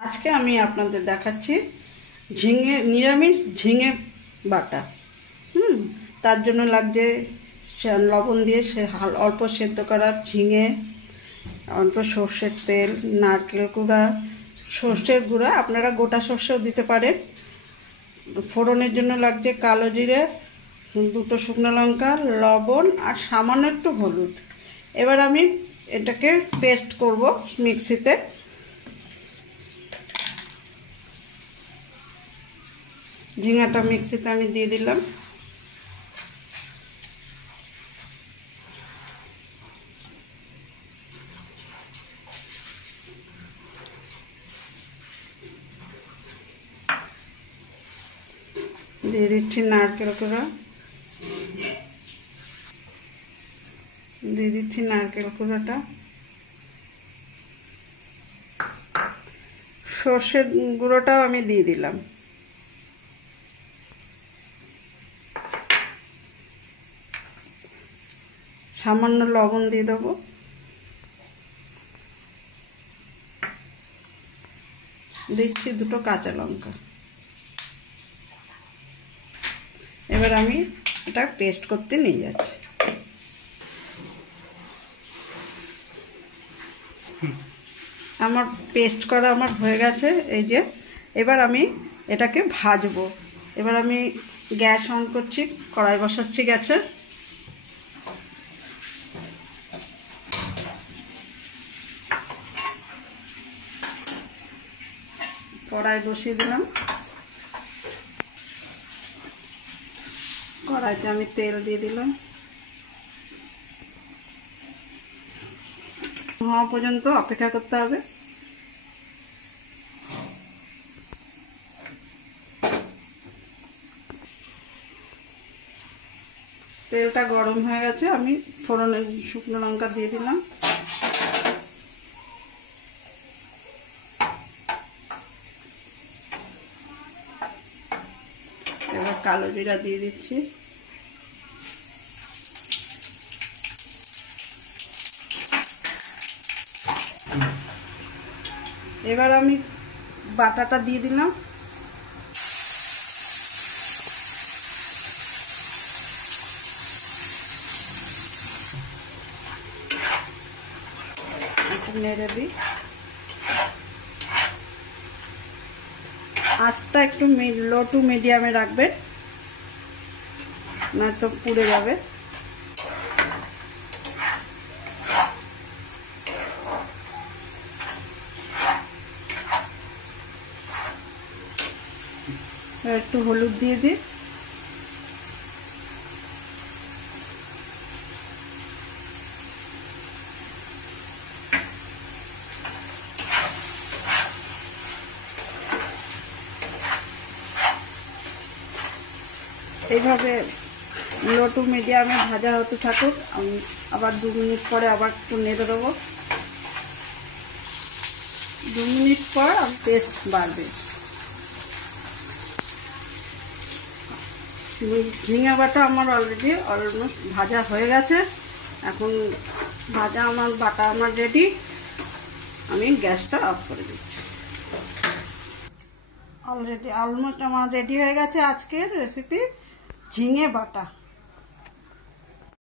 আজকে আমি আপনাদের দেখাচ্ছি ঝিঙে নিরামিষ ঝিঙে বাটা। তার জন্য লাগছে লবণ দিয়ে অল্প সেদ্ধ করা ঝিঙে, অল্প সর্ষের তেল, নারকেল গুঁড়া, সর্ষের গুঁড়া, আপনারা গোটা সর্ষেও দিতে পারেন। ফোড়নের জন্য লাগছে কালো জিরে, দুটো শুকনো লঙ্কা, লবণ আর সামান্য একটু হলুদ। এবার আমি এটাকে পেস্ট করব মিক্সিতে। ঝিঙাটা মিক্সিতে আমি দিয়ে দিলাম। দিয়ে দিচ্ছি নারকেল গুঁড়া, দিয়ে দিচ্ছি নারকেল গুঁড়োটা, সর্ষের গুঁড়োটাও আমি দিয়ে দিলাম। সামান্য লবণ দিয়ে দেবো। দিচ্ছি দুটো কাঁচা লঙ্কা। এবার আমি এটা পেস্ট করতে নিয়ে যাচ্ছি। আমার পেস্ট করা আমার হয়ে গেছে, এই যে। এবার আমি এটাকে ভাজবো। এবার আমি গ্যাস অন করছি, কড়াই বসাচ্ছি গ্যাসে। কড়াই বসিয়ে দিলাম। কড়াইতে আমি তেল দিয়ে দিলাম। হওয়া পর্যন্ত অপেক্ষা করতে হবে। তেলটা গরম হয়ে গেছে, আমি ফোড়নে শুকনো লঙ্কা দিয়ে দিলাম। এবার কালো জিরা দিয়ে দিচ্ছি। এবার আমি বাটাটা দিয়ে দিলাম। নেড়ে দিই। আঁচটা একটু লো টু মিডিয়ামে রাখবেন, নয়তো পুড়ে যাবে। একটু হলুদ দিয়ে দিই। এইভাবে লো টু মিডিয়ামে ভাজা হতে থাকুক। আমি আবার 2 মিনিট পরে আবার একটু নেড়ে দেবো। 2 মিনিট পর টেস্ট বাড়বে। ঝিঙে বাটা আমার অলরেডি অলমোস্ট ভাজা হয়ে গেছে। এখন ভাজা আমার বাটা আমার রেডি। আমি গ্যাসটা অফ করে দিচ্ছি। অলমোস্ট আমার রেডি হয়ে গেছে আজকের রেসিপি ঝিঙে বাটা।